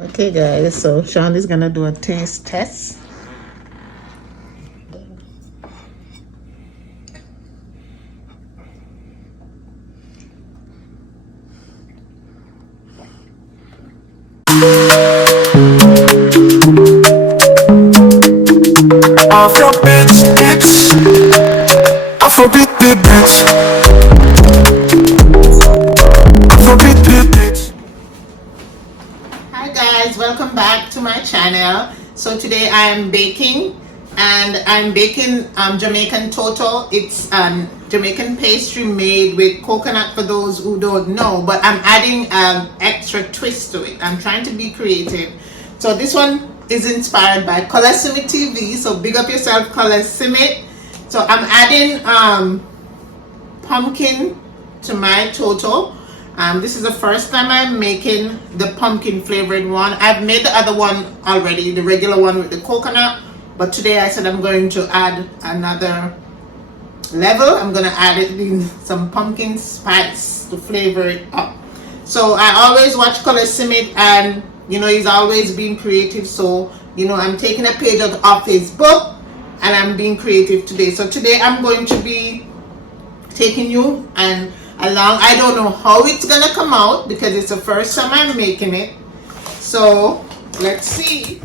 Okay guys, so Sean is gonna do a taste test. Off your bitch, bitch. Afrobeat, bitch. Afrobeat, bitch. Hi guys, welcome back to my channel. So today I am baking, and I'm baking Jamaican Toto. It's Jamaican pastry made with coconut, for those who don't know, but I'm adding extra twist to it. I'm trying to be creative. So this one is inspired by Colazsmithtv, so big up yourself, Colazsmith. So I'm adding pumpkin to my Toto. This is the first time I'm making the pumpkin flavored one. I've made the other one already, the regular one with the coconut, but today I said I'm going to add another level. I'm going to add it in some pumpkin spice to flavor it up. So I always watch Colazsmith, and he's always been creative, so I'm taking a page out of his book and I'm being creative today. So today I'm going to be taking you and along. I don't know how it's gonna come out because it's the first time I'm making it, so let's see.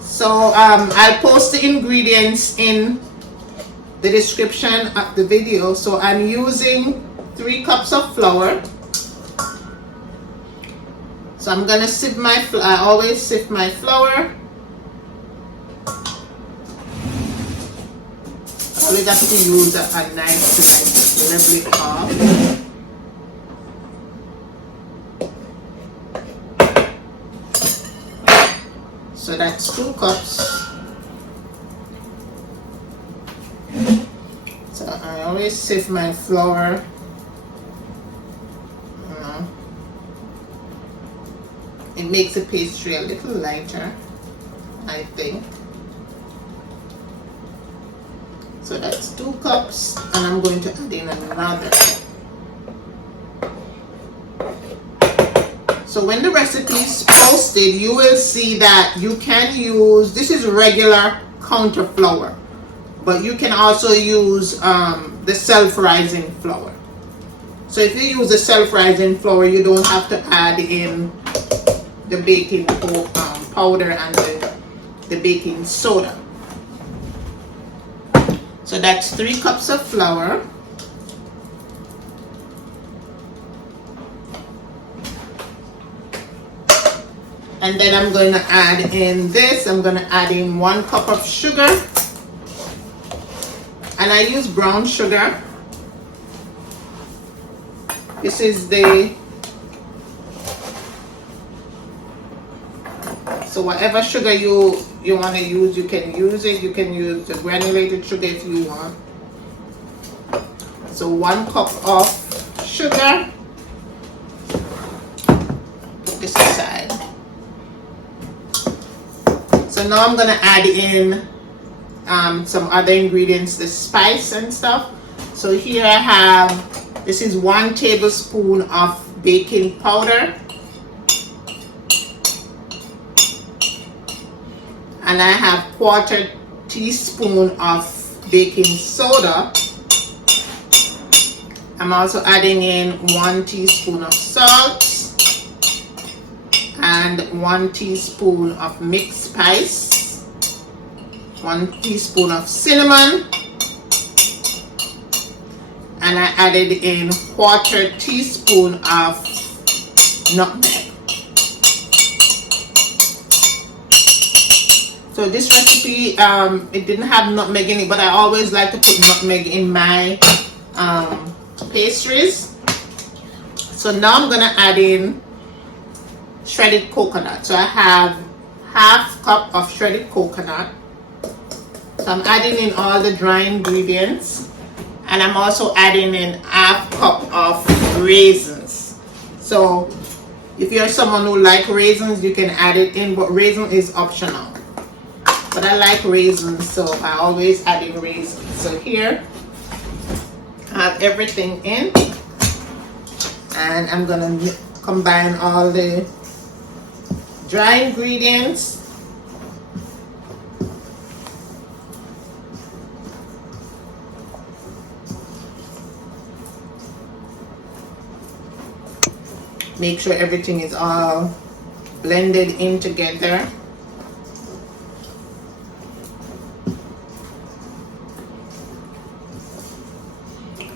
So I'll post the ingredients in the description of the video. So I'm using 3 cups of flour. So I'm gonna sieve my flour. I always sieve my flour. Always have to use a knife to level it off. So that's 2 cups. So I always sieve my flour. It makes the pastry a little lighter, I think. So that's 2 cups, and I'm going to add in another. So when the recipe is posted, you will see that you can use, this is regular counter flour, but you can also use the self-rising flour. So if you use the self-rising flour, you don't have to add in the baking powder and the baking soda. So that's 3 cups of flour. And then I'm going to add in this. I'm going to add in 1 cup of sugar. And I use brown sugar. This is so whatever sugar you want to use, you can use it. You can use the granulated sugar if you want. So 1 cup of sugar. Put this aside. So now I'm gonna add in some other ingredients, the spice and stuff. So here I have, this is 1 tablespoon of baking powder, and I have 1/4 teaspoon of baking soda. I'm also adding in 1 teaspoon of salt and 1 teaspoon of mixed spice, 1 teaspoon of cinnamon, and I added in 1/4 teaspoon of nutmeg. So this recipe, it didn't have nutmeg in it, but I always like to put nutmeg in my pastries. So now I'm gonna add in shredded coconut. So I have 1/2 cup of shredded coconut. So I'm adding in all the dry ingredients. And I'm also adding in half cup of raisins. So if you're someone who like raisins, you can add it in, but raisin is optional. But I like raisins, so I always add in raisins. So here I have everything in, and I'm gonna combine all the dry ingredients. Make sure everything is all blended in together.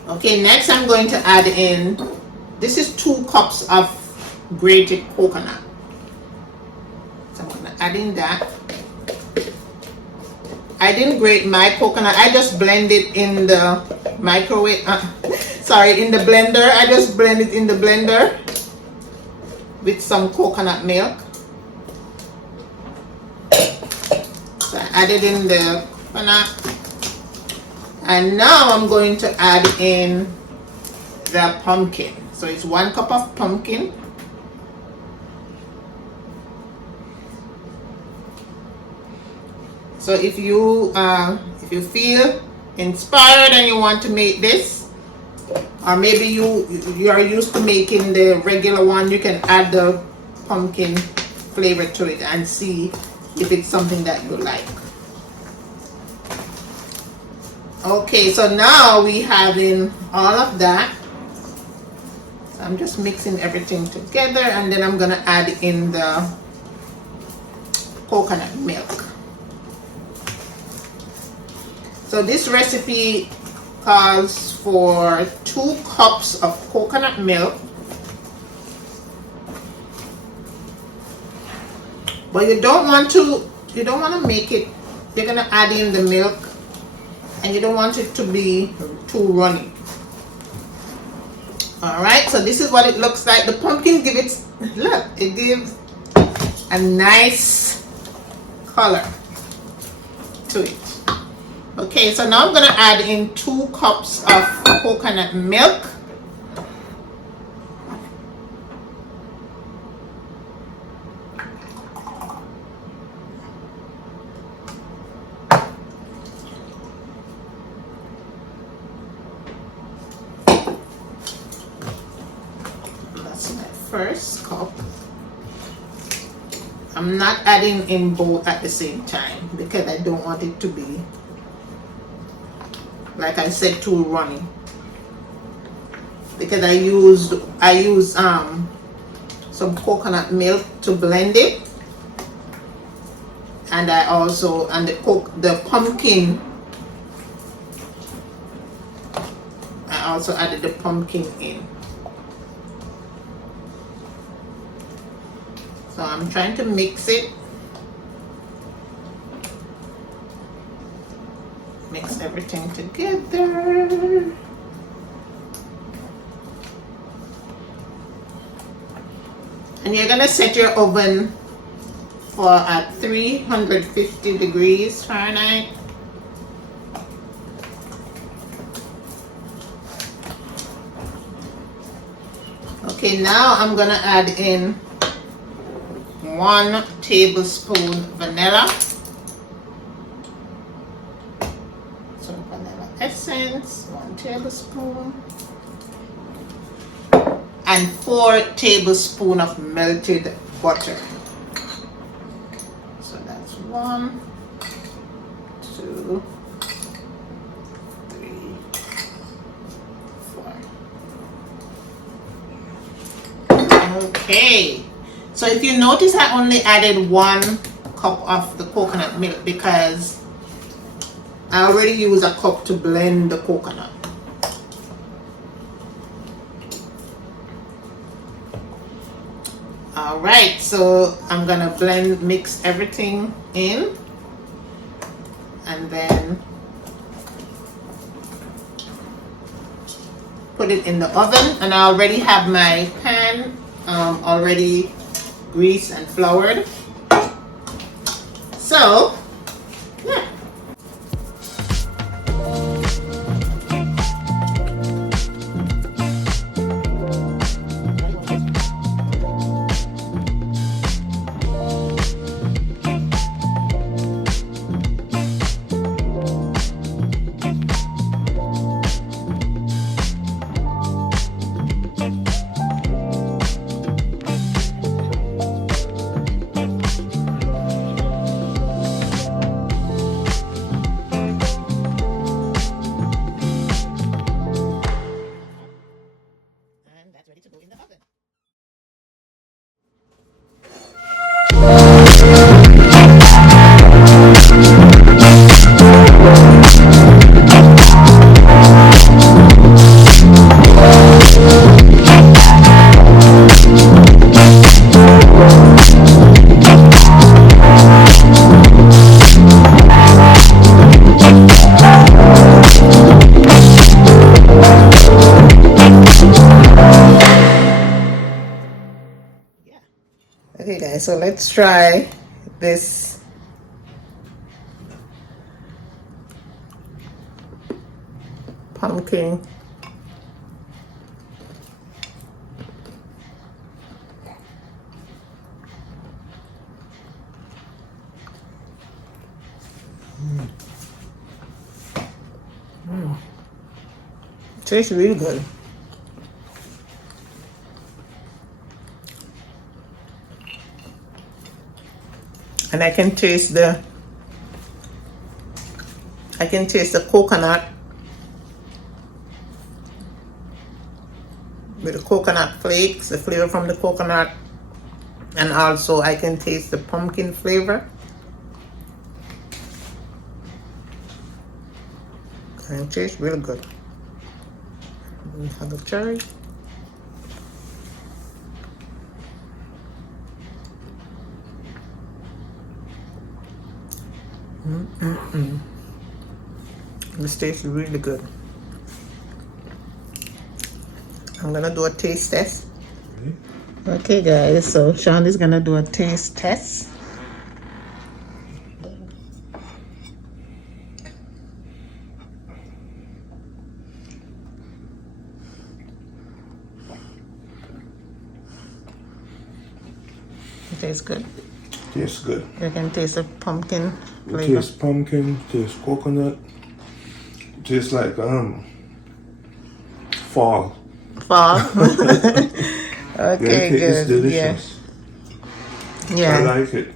Okay, next I'm going to add in, this is 2 cups of grated coconut. So I'm going to add in that. I didn't grate my coconut, I just blend it in the microwave, in the blender. I just blend it in the blender with some coconut milk. So I added in the coconut. And now I'm going to add in the pumpkin. So it's 1 cup of pumpkin. So if you feel inspired and you want to make this, or maybe you are used to making the regular one, you can add the pumpkin flavor to it and see if it's something that you like. Okay, so now we have in all of that. So I'm just mixing everything together, and then I'm gonna add in the coconut milk. So this recipe calls for 2 cups of coconut milk, but you don't want to make it, you're gonna add in the milk and you don't want it to be too runny. Alright, so this is what it looks like. The pumpkin gives a nice color to it. Okay, so now I'm going to add in 2 cups of coconut milk. That's my first cup. I'm not adding in both at the same time because I don't want it to be, like I said, too runny. Because I use some coconut milk to blend it, and I also the pumpkin. I also added the pumpkin in. So I'm trying to mix it. Mix everything together. And you're gonna set your oven for at 350 degrees Fahrenheit. Okay, now I'm gonna add in 1 tablespoon vanilla. So vanilla essence, 1 tablespoon. And 4 tablespoons of melted butter. So that's 1, 2, 3, 4. Okay. So if you notice, I only added 1 cup of the coconut milk because I already used a cup to blend the coconut. Alright, so I'm gonna mix everything in, and then put it in the oven. And I already have my pan already greased and floured. So yeah. guys, so let's try this pumpkin. Tastes really good. And I can taste the coconut with the coconut flakes, the flavor from the coconut, and also I can taste the pumpkin flavor. And it tastes really good. We have the cherry. This tastes really good. I'm gonna do a taste test. Okay guys, so Sean is gonna do a taste test. It tastes good. Tastes good. You can taste the pumpkin It flavor. tastes pumpkin, tastes coconut. It tastes like fall. Fall. Yeah, Okay, it's good. delicious. Yeah. I like it.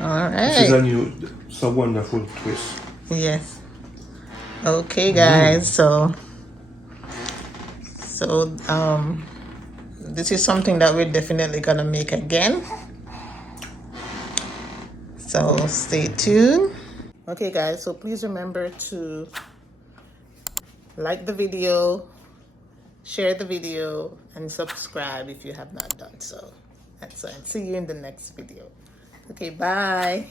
All This is right. it's a wonderful twist. Yes. Okay, guys. So this is something that we're definitely gonna make again. So stay tuned. Okay, guys. So please remember to like the video, share the video, and subscribe if you have not done so. That's all. See you in the next video. Okay, bye.